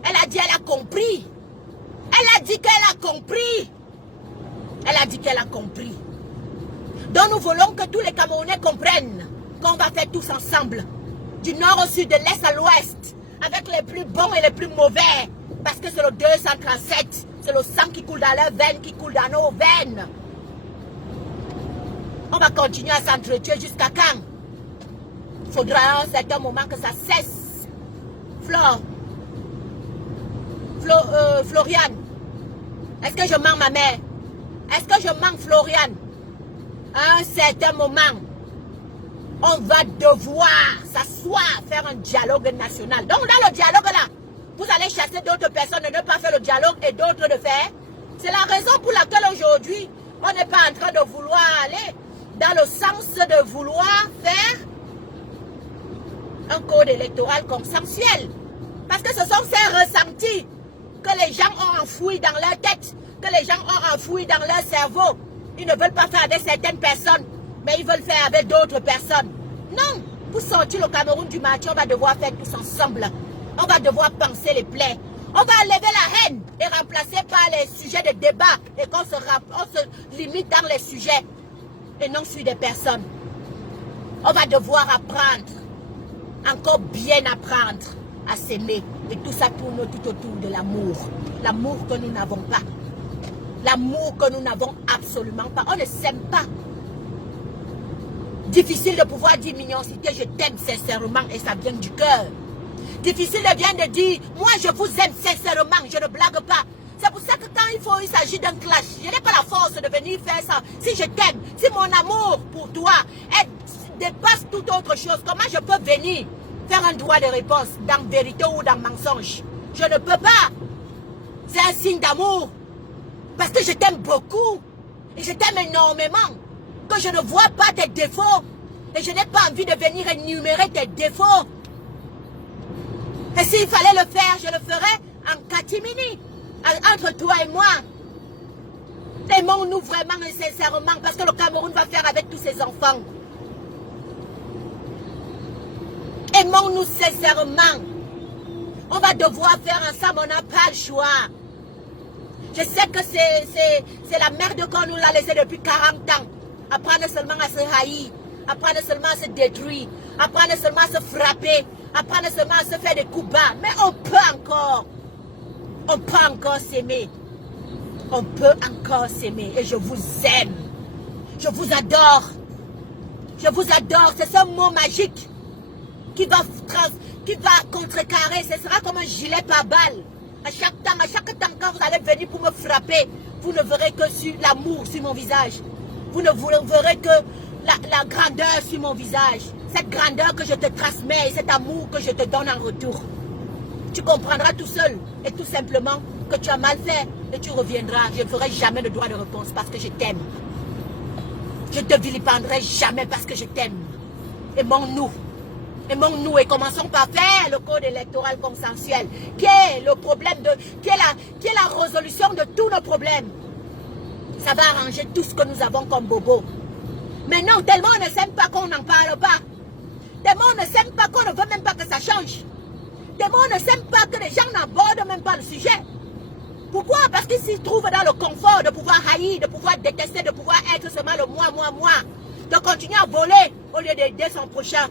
Elle a dit qu'elle a compris. Elle a dit qu'elle a compris. Elle a dit qu'elle a compris. Donc nous voulons que tous les Camerounais comprennent qu'on va faire tous ensemble. Du nord au sud, de l'est à l'ouest. Avec les plus bons et les plus mauvais. Parce que c'est le 237. C'est le sang qui coule dans leurs veines, qui coule dans nos veines. On va continuer à s'entretuer jusqu'à quand? Il faudra à un certain moment que ça cesse. Floriane, est-ce que je mens ma mère? Est-ce que je mens Floriane? À un certain moment, on va devoir s'asseoir, faire un dialogue national. Donc dans le dialogue là, vous allez chasser d'autres personnes et ne pas faire le dialogue et d'autres de faire. C'est la raison pour laquelle aujourd'hui, on n'est pas en train de vouloir aller dans le sens de vouloir faire un code électoral consensuel. Parce que ce sont ces ressentis que les gens ont enfouis dans leur tête, que les gens ont enfouis dans leur cerveau. Ils ne veulent pas faire avec certaines personnes, mais ils veulent faire avec d'autres personnes. Non, pour sortir le Cameroun du marché, on va devoir faire tous ensemble. On va devoir penser les plaies. On va enlever la haine et remplacer par les sujets de débat et qu'on se limite dans les sujets et non sur des personnes. On va devoir apprendre, encore bien apprendre à s'aimer. Et tout ça tourne tout autour de l'amour. L'amour que nous n'avons pas. L'amour que nous n'avons absolument pas. On ne s'aime pas. Difficile de pouvoir dire mignonité, je t'aime sincèrement et ça vient du cœur. Difficile de bien de dire, moi je vous aime sincèrement, je ne blague pas. C'est pour ça que quand il s'agit d'un clash, je n'ai pas la force de venir faire ça. Si je t'aime, si mon amour pour toi dépasse toute autre chose, comment je peux venir faire un droit de réponse dans vérité ou dans mensonge? Je ne peux pas. C'est un signe d'amour. Parce que je t'aime beaucoup. Et je t'aime énormément. Que je ne vois pas tes défauts. Et je n'ai pas envie de venir énumérer tes défauts. Et s'il fallait le faire, je le ferais en catimini. Entre toi et moi. Aimons-nous vraiment et sincèrement. Parce que le Cameroun va faire avec tous ses enfants. Aimons-nous sincèrement. On va devoir faire ensemble, on n'a pas le choix. Je sais que c'est la merde qu'on nous l'a laissé depuis 40 ans. Apprendre seulement à se haïr, apprendre seulement à se détruire, apprendre seulement à se frapper, apprendre seulement à se faire des coups bas. Mais on peut encore s'aimer. On peut encore s'aimer et je vous aime. Je vous adore. Je vous adore. C'est ce mot magique qui va contrecarrer. Ce sera comme un gilet par balle. À chaque temps, quand vous allez venir pour me frapper, vous ne verrez que l'amour sur mon visage. Vous ne verrez que la grandeur sur mon visage. Cette grandeur que je te transmets et cet amour que je te donne en retour. tu comprendras tout seul et tout simplement que tu as mal fait et tu reviendras. Je ne ferai jamais de droit de réponse parce que je t'aime. Je te vilipendrai jamais parce que je t'aime. Aimons-nous. Aimons-nous et commençons par faire le code électoral consensuel, qui est le problème qui est la résolution de tous nos problèmes. Ça va arranger tout ce que nous avons comme bobo. Mais non, tellement on ne s'aime pas qu'on n'en parle pas. Tellement on ne s'aime pas qu'on ne veut même pas que ça change. Tellement on ne s'aime pas que les gens n'abordent même pas le sujet. Pourquoi? Parce qu'ils s'y trouvent dans le confort de pouvoir haïr, de pouvoir détester, de pouvoir être seulement le moi. De continuer à voler au lieu d'aider son prochain.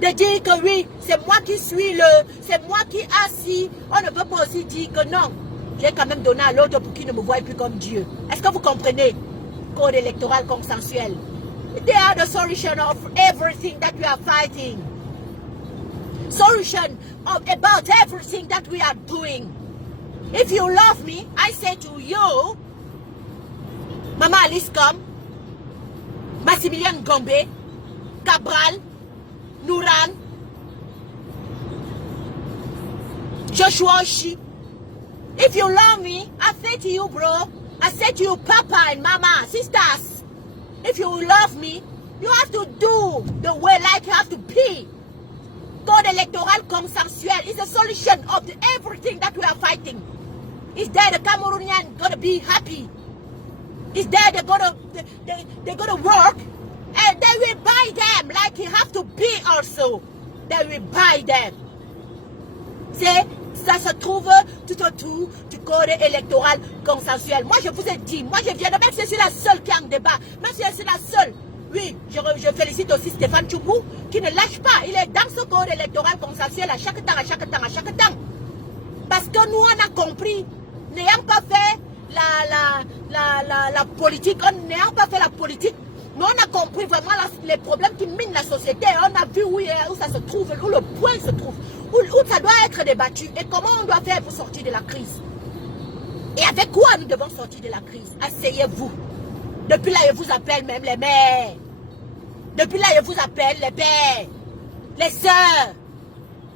De dire que oui, c'est moi qui suis c'est moi qui assis. On ne peut pas aussi dire que non. J'ai quand même donné à l'autre pour qu'il ne me voie plus comme Dieu. Est-ce que vous comprenez? Code électoral consensuel. They are the solution of everything that we are fighting. Solution about everything that we are doing. If you love me, I say to you, Mama Alice Kom, Massimilian Gombe, Cabral, Nouran, Joshua Oshi. If you love me, I say to you, bro, I say to you, Papa and Mama, sisters, if you love me, you have to do the way like you have to be. Code electoral consensual is the solution of everything that we are fighting. Is there the Cameroonian gonna be happy? Is there they're gonna work? And they will buy them like you have to be also. They will buy them. Ça se trouve tout autour du code électoral consensuel. Moi, je vous ai dit, moi, je viens de même si je suis la seule qui est en débat, même si je suis la seule. Oui, je félicite aussi Stéphane Tchoubou qui ne lâche pas. Il est dans ce code électoral consensuel à chaque temps. Parce que nous, on a compris, n'ayant pas fait la politique, n'ayant pas fait la politique, mais on a compris vraiment les problèmes qui minent la société. On a vu où ça se trouve, où le point se trouve, où ça doit être débattu et comment on doit faire pour sortir de la crise. Et avec quoi nous devons sortir de la crise? Asseyez-vous. Depuis là, je vous appelle même les mères. Depuis là, je vous appelle les pères, les sœurs.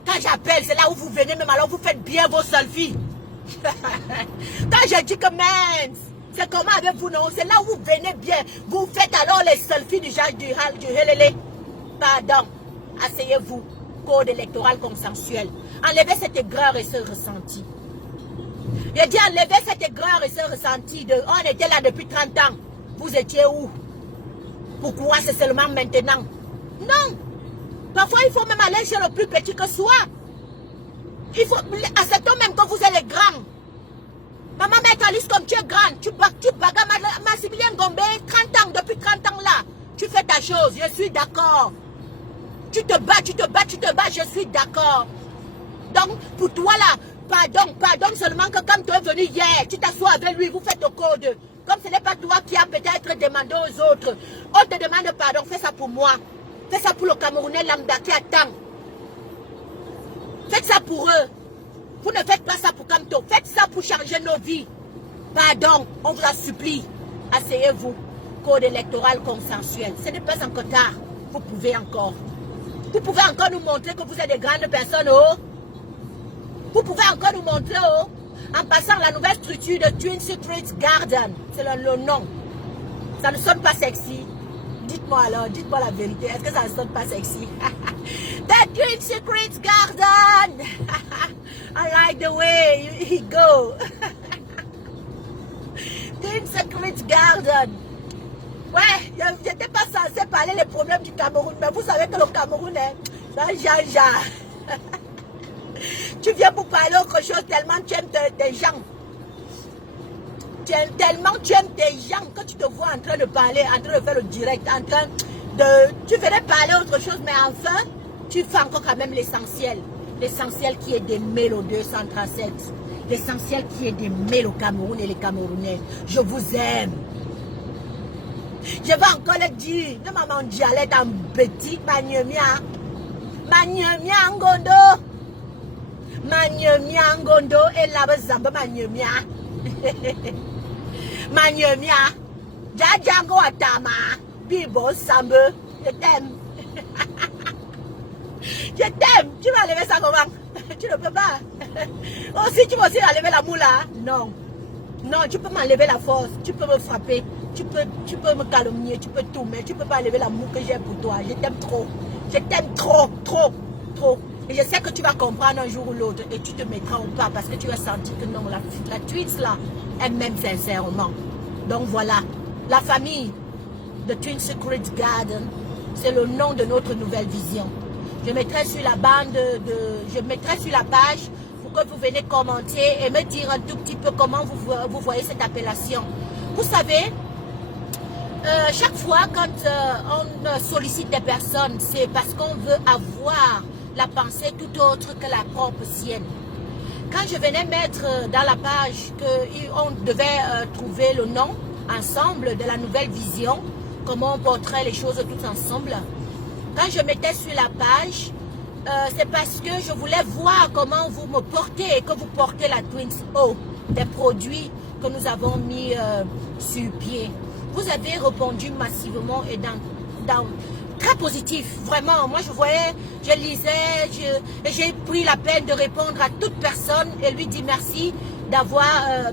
Quand j'appelle, c'est là où vous venez même, alors vous faites bien vos selfies. Quand je dis que mince, c'est comment avec vous, non? C'est là où vous venez bien. Vous faites alors les selfies du genre du helele. Pardon. Asseyez-vous. Code électoral consensuel. Enlevez cette aigreur et ce ressenti. Je dis enlevez cette aigreur et ce ressenti. On était là depuis 30 ans. Vous étiez où? Pourquoi c'est seulement maintenant? Non. Parfois, il faut même aller chez le plus petit que soi. Il faut accepter même que vous êtes grands. Maman Maître Alice, comme tu es grande, tu bagarres Massimilian Gombe, 30 ans, depuis 30 ans là. Tu fais ta chose, je suis d'accord. Tu te bats, je suis d'accord. Donc, pour toi là, pardon seulement que quand tu es venu hier, tu t'assois avec lui, vous faites le code. Comme ce n'est pas toi qui as peut-être demandé aux autres, on te demande pardon, fais ça pour moi. Fais ça pour le Camerounais lambda qui attend. Faites ça pour eux. Vous ne faites pas ça pour Kamto. Faites ça pour changer nos vies. Pardon, on vous la supplie. Asseyez-vous. Code électoral consensuel. Ce n'est pas encore tard. Vous pouvez encore. Vous pouvez encore nous montrer que vous êtes des grandes personnes, oh. Vous pouvez encore nous montrer, oh. En passant la nouvelle structure de Twin Secret Garden. C'est le nom. Ça ne sonne pas sexy. Dites-moi alors, dites-moi la vérité. Est-ce que ça ne sonne pas sexy? The Twin Secret Garden. I like the way he go. Twin Secret Garden. Ouais, je n'étais pas censé parler des problèmes du Cameroun, mais vous savez que le Cameroun est dans Jaja. Tu viens pour parler autre chose tellement tu aimes tes gens. Tellement tu aimes tes gens que tu te vois en train de parler, en train de faire le direct, en train de... Tu venais parler autre chose, mais enfin, tu fais encore quand même l'essentiel. L'essentiel qui est d'aimer le 237. L'essentiel qui est d'aimer le Cameroun et les Camerounais. Je vous aime. Je vais encore le dire, même à mon dialecte en petit, Magnemia. Magnemia Ngondo. Magnemia Ngondo et la Zamba Magnemia. Magnemia. Djadjango Atama. Bibo Sambe. Je t'aime. Je t'aime. Tu vas lever ça comment? Tu ne peux pas. Oh, si tu veux aussi enlever la moule là, non. Non, tu peux m'enlever la force, tu peux me frapper, tu peux me calomnier, tu peux tout, mais tu peux pas enlever l'amour que j'ai pour toi. Je t'aime trop. Je t'aime trop, trop, trop. Et je sais que tu vas comprendre un jour ou l'autre et tu te mettras au pas parce que tu vas sentir que non, la Twins là, elle m'aime sincèrement. Donc voilà, la famille de Twin Secret Garden, c'est le nom de notre nouvelle vision. Je mettrai sur la bande, je mettrai sur la page pour que vous venez commenter et me dire un tout petit peu comment vous voyez cette appellation. Vous savez, chaque fois quand on sollicite des personnes, c'est parce qu'on veut avoir la pensée tout autre que la propre sienne. Quand je venais mettre dans la page qu'on devait trouver le nom ensemble de la nouvelle vision, comment on porterait les choses tous ensemble, quand je mettais sur la page, c'est parce que je voulais voir comment vous me portez et que vous portez la Twins O, des produits que nous avons mis sur pied. Vous avez répondu massivement et très positif, vraiment. Moi, je voyais, je lisais, j'ai pris la peine de répondre à toute personne et lui dire merci d'avoir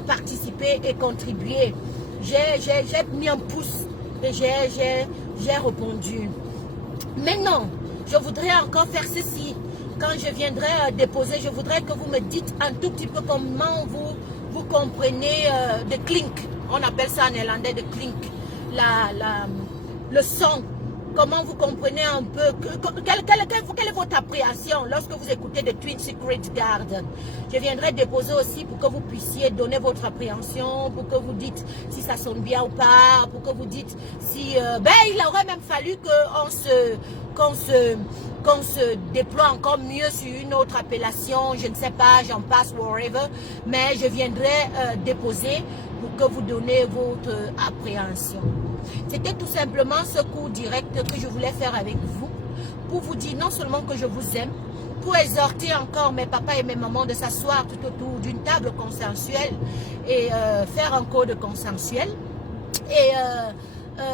participé et contribué. J'ai mis un pouce et j'ai répondu. Maintenant, je voudrais encore faire ceci. Quand je viendrai déposer, je voudrais que vous me dites un tout petit peu comment vous comprenez de clink. On appelle ça en néerlandais de clink. Le son. Comment vous comprenez un peu, quelle est votre appréhension lorsque vous écoutez The Twin Secret Garden. Je viendrai déposer aussi pour que vous puissiez donner votre appréhension, pour que vous dites si ça sonne bien ou pas, pour que vous dites si... il aurait même fallu qu'on se déploie encore mieux sur une autre appellation, je ne sais pas, j'en passe, whatever, mais je viendrai déposer pour que vous donnez votre appréhension. C'était tout simplement ce cours direct que je voulais faire avec vous, pour vous dire non seulement que je vous aime, pour exhorter encore mes papas et mes mamans de s'asseoir tout autour d'une table consensuelle et faire un code consensuel. Et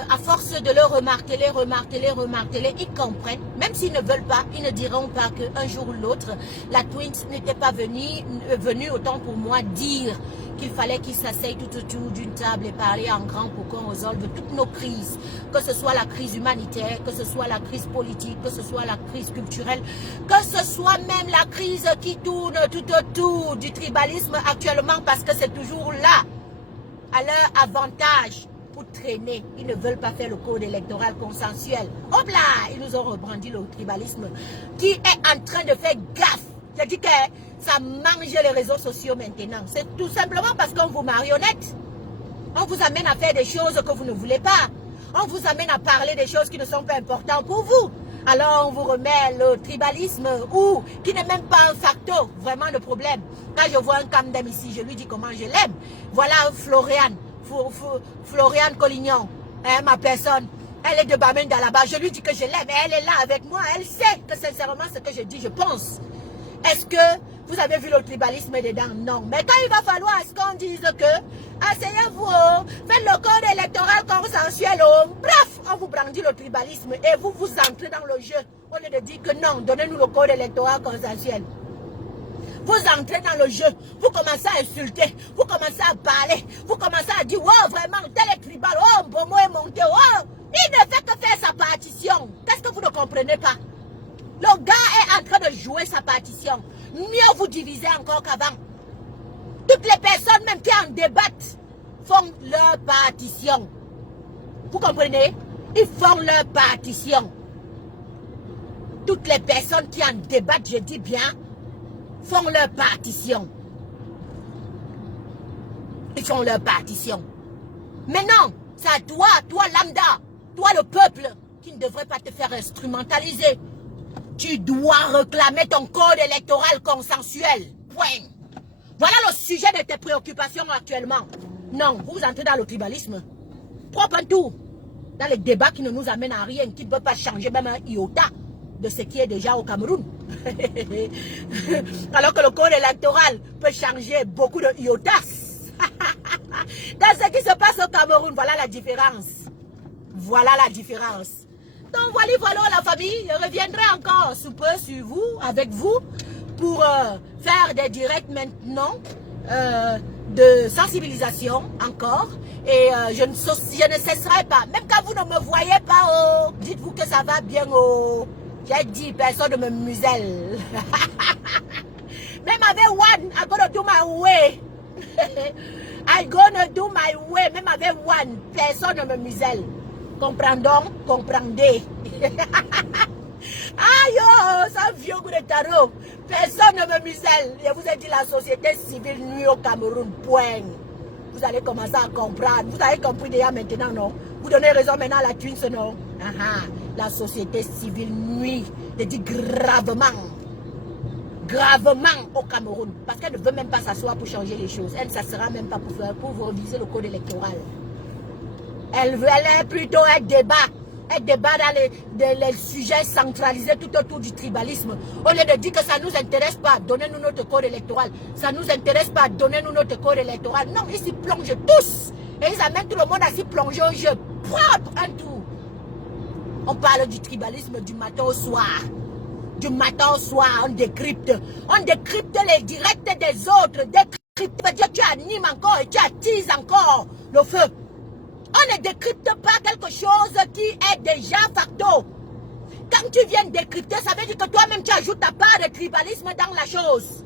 à force de le remarteler, ils comprennent, même s'ils ne veulent pas, ils ne diront pas qu'un jour ou l'autre, la Twins n'était pas venue autant pour moi dire qu'il fallait qu'ils s'asseyent tout autour d'une table et parler en grand pour qu'on résolve toutes nos crises, que ce soit la crise humanitaire, que ce soit la crise politique, que ce soit la crise culturelle, que ce soit même la crise qui tourne tout autour du tribalisme actuellement, parce que c'est toujours là, à leur avantage, pour traîner. Ils ne veulent pas faire le code électoral consensuel. Hop là, ils nous ont rebrandi le tribalisme qui est en train de faire gaffe. Je dis que ça mange les réseaux sociaux maintenant. C'est tout simplement parce qu'on vous marionnette. On vous amène à faire des choses que vous ne voulez pas. On vous amène à parler des choses qui ne sont pas importantes pour vous. Alors on vous remet le tribalisme ou qui n'est même pas un facteur vraiment de problème. Quand je vois un Camdem ici, je lui dis comment je l'aime. Voilà Floriane Collignon, hein, ma personne. Elle est de Bamenda là-bas. Je lui dis que je l'aime. Elle est là avec moi. Elle sait que sincèrement ce que je dis, je pense. Est-ce que vous avez vu le tribalisme dedans? Non. Mais quand il va falloir, est-ce qu'on dise que asseyez-vous, faites le code électoral consensuel, bref, on vous brandit le tribalisme et vous entrez dans le jeu. Au lieu de dire que non, donnez-nous le code électoral consensuel. Vous entrez dans le jeu, vous commencez à insulter, vous commencez à parler, vous commencez à dire, oh vraiment, tel est tribal, oh, Bomo est monté, oh, il ne fait que faire sa partition. Qu'est-ce que vous ne comprenez pas? Le gars est en train de jouer sa partition. Mieux vous divisez encore qu'avant. Toutes les personnes même qui en débattent font leur partition. Vous comprenez? Ils font leur partition. Toutes les personnes qui en débattent, je dis bien, font leur partition. Ils font leur partition. Maintenant, c'est à toi, toi lambda, toi le peuple, qui ne devrait pas te faire instrumentaliser. Tu dois réclamer ton code électoral consensuel. Point. Voilà le sujet de tes préoccupations actuellement. Non, vous entrez dans le tribalisme. Propre en tout. Dans les débats qui ne nous amènent à rien, qui ne peuvent pas changer même un iota de ce qui est déjà au Cameroun. Alors que le code électoral peut changer beaucoup de iotas. Dans ce qui se passe au Cameroun, voilà la différence. Voilà la différence. Donc voilà la famille, je reviendrai encore sous peu sur vous, avec vous, pour faire des directs maintenant de sensibilisation encore. Et je ne cesserai pas. Même quand vous ne me voyez pas, oh, dites-vous que ça va bien. Oh. J'ai dit, personne ne me muselle. Même avec one, I'm gonna do my way. I'm gonna do my way. Même avec one, personne ne me muselle. Comprendons, comprendez. Aïe, oh, ça vieux coup de tarot. Personne ne me muselle. Je vous ai dit, la société civile nuit au Cameroun. Point. Vous allez commencer à comprendre. Vous avez compris déjà maintenant, non? Vous donnez raison maintenant à la thune, non? La société civile nuit. Je dis gravement. Gravement au Cameroun. Parce qu'elle ne veut même pas s'asseoir pour changer les choses. Elle ne s'assoira même pas pour réviser le code électoral. Elle est plutôt un débat. Un débat dans les sujets centralisés tout autour du tribalisme. Au lieu de dire que ça ne nous intéresse pas, donnez-nous notre code électoral. Ça ne nous intéresse pas, donnez-nous notre code électoral. Non, ils s'y plongent tous. Et ils amènent tout le monde à s'y plonger au jeu. Propre un tour. On parle du tribalisme du matin au soir. Du matin au soir, on décrypte. On décrypte les directs des autres. Décrypte, tu animes encore et tu attises encore le feu. On ne décrypte pas quelque chose qui est déjà facto. Quand tu viens décrypter, ça veut dire que toi-même tu ajoutes ta part de tribalisme dans la chose.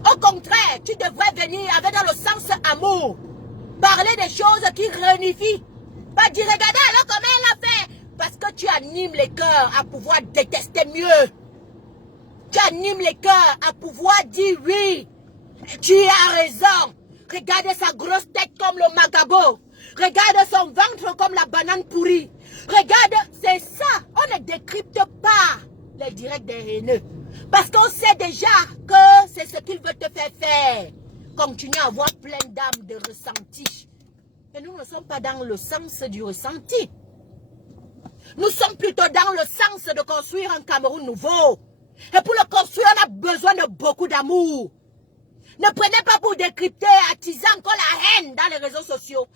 Au contraire, tu devrais venir avec dans le sens amour. Parler des choses qui réunifient. Pas dire, regardez alors comment elle a fait. Parce que tu animes les cœurs à pouvoir détester mieux. Tu animes les cœurs à pouvoir dire oui. Tu as raison. Regardez sa grosse tête comme le magabo. Regarde son ventre comme la banane pourrie. Regarde, c'est ça. On ne décrypte pas les directs des haineux. Parce qu'on sait déjà que c'est ce qu'il veut te faire faire. Continue à avoir plein d'âmes de ressenti. Mais nous ne sommes pas dans le sens du ressenti. Nous sommes plutôt dans le sens de construire un Cameroun nouveau. Et pour le construire, on a besoin de beaucoup d'amour. Ne prenez pas pour décrypter, attiser encore la haine dans les réseaux sociaux.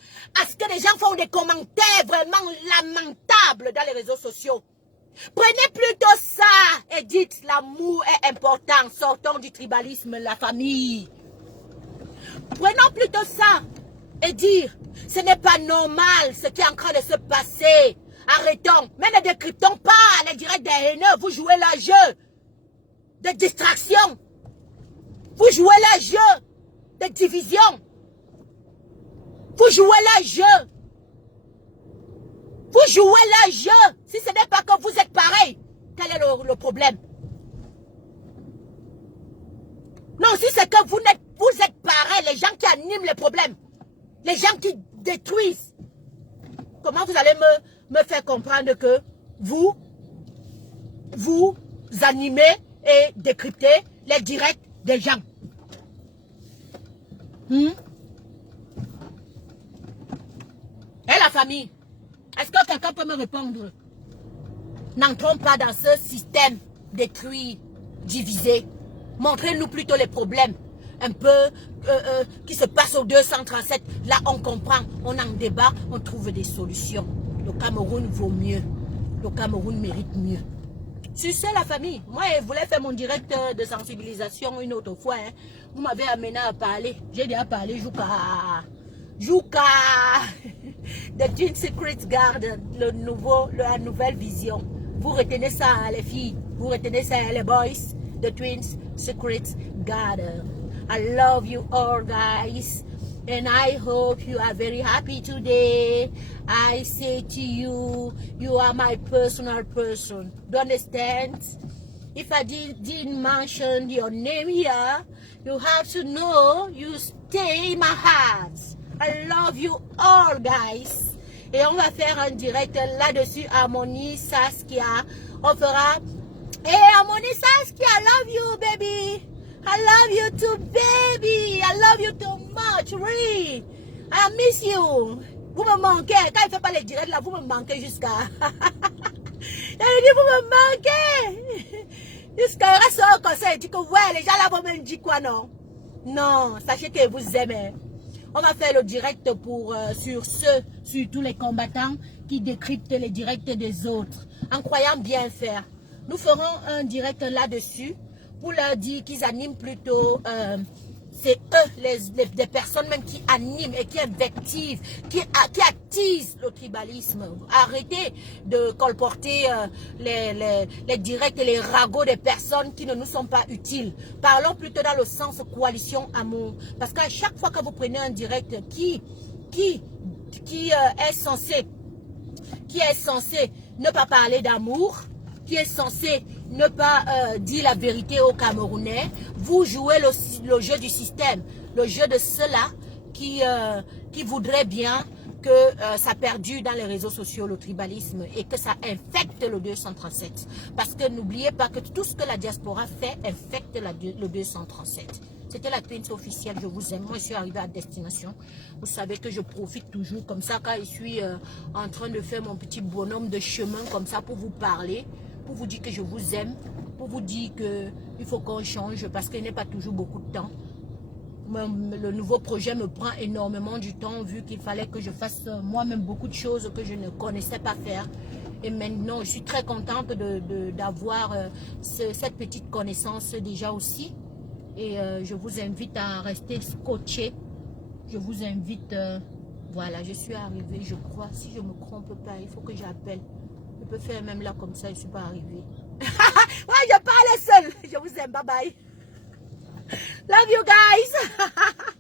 À ce que les gens font des commentaires vraiment lamentables dans les réseaux sociaux. Prenez plutôt ça et dites l'amour est important. Sortons du tribalisme, la famille. Prenons plutôt ça et dire ce n'est pas normal ce qui est en train de se passer. Arrêtons. Mais ne décryptons pas les directs des haineux. Vous jouez le jeu de distraction. Vous jouez le jeu de division. Vous jouez le jeu. Vous jouez le jeu. Si ce n'est pas que vous êtes pareil, quel est le problème? Non, si c'est que vous êtes pareil, les gens qui animent les problèmes, les gens qui détruisent, comment vous allez me faire comprendre que vous animez et décryptez les directs des gens? Et la famille, est-ce que quelqu'un peut me répondre? N'entrons pas dans ce système détruit, divisé. Montrez-nous plutôt les problèmes un peu qui se passent au 237. Là, on comprend, on en débat, on trouve des solutions. Le Cameroun vaut mieux. Le Cameroun mérite mieux. Sur ce, la famille, moi, je voulais faire mon direct de sensibilisation une autre fois. Hein. Vous m'avez amené à parler. J'ai déjà parlé, Jouka. The Twin Secrets Garden, la nouvelle vision. Vous retenez ça, les filles. Vous retenez ça, les boys. The Twin Secrets Garden. I love you all, guys. And I hope you are very happy today. I say to you, you are my personal person. Do you understand? If I didn't mention your name here, you have to know you stay in my heart. I love you all, guys. Et on va faire un direct là-dessus. Harmonie, Saskia. On fera... Hey, Harmonie, Saskia, I love you, baby. I love you too, baby. I love you too much, really. I miss you. Vous me manquez. Quand il ne fait pas les directs là, vous me manquez jusqu'à... Elle dit, vous me manquez. Jusqu'à ce conseil, il dit que ouais, les gens là vont me dire quoi, non? Non, sachez que vous aimez. On va faire le direct pour, sur tous les combattants qui décryptent les directs des autres, en croyant bien faire. Nous ferons un direct là-dessus pour leur dire qu'ils animent plutôt... c'est eux, les personnes même qui animent et qui invectivent, qui attisent le tribalisme. Arrêtez de colporter les directs et les ragots des personnes qui ne nous sont pas utiles. Parlons plutôt dans le sens coalition amour. Parce qu'à chaque fois que vous prenez un direct qui est censé ne pas parler d'amour, qui est censé ne pas dire la vérité aux Camerounais, vous jouez le jeu du système, le jeu de ceux-là qui voudraient bien que ça perdure dans les réseaux sociaux, le tribalisme, et que ça infecte le 237. Parce que n'oubliez pas que tout ce que la diaspora fait infecte le 237. C'était la Twins officielle, je vous aime. Moi, je suis arrivée à destination. Vous savez que je profite toujours comme ça quand je suis en train de faire mon petit bonhomme de chemin comme ça pour vous parler, pour vous dire que je vous aime, pour vous dire qu'il faut qu'on change parce qu'il n'est pas toujours beaucoup de temps. Le nouveau projet me prend énormément du temps vu qu'il fallait que je fasse moi-même beaucoup de choses que je ne connaissais pas faire. Et maintenant, je suis très contente d'avoir cette petite connaissance déjà aussi. Et je vous invite à rester scotché. Je vous invite... voilà, je suis arrivée, je crois. Si je me trompe pas, il faut que j'appelle. Je peux faire même là comme ça, je ne suis pas arrivée. Ouais, je parle seule. Je vous aime, bye bye. Love you guys.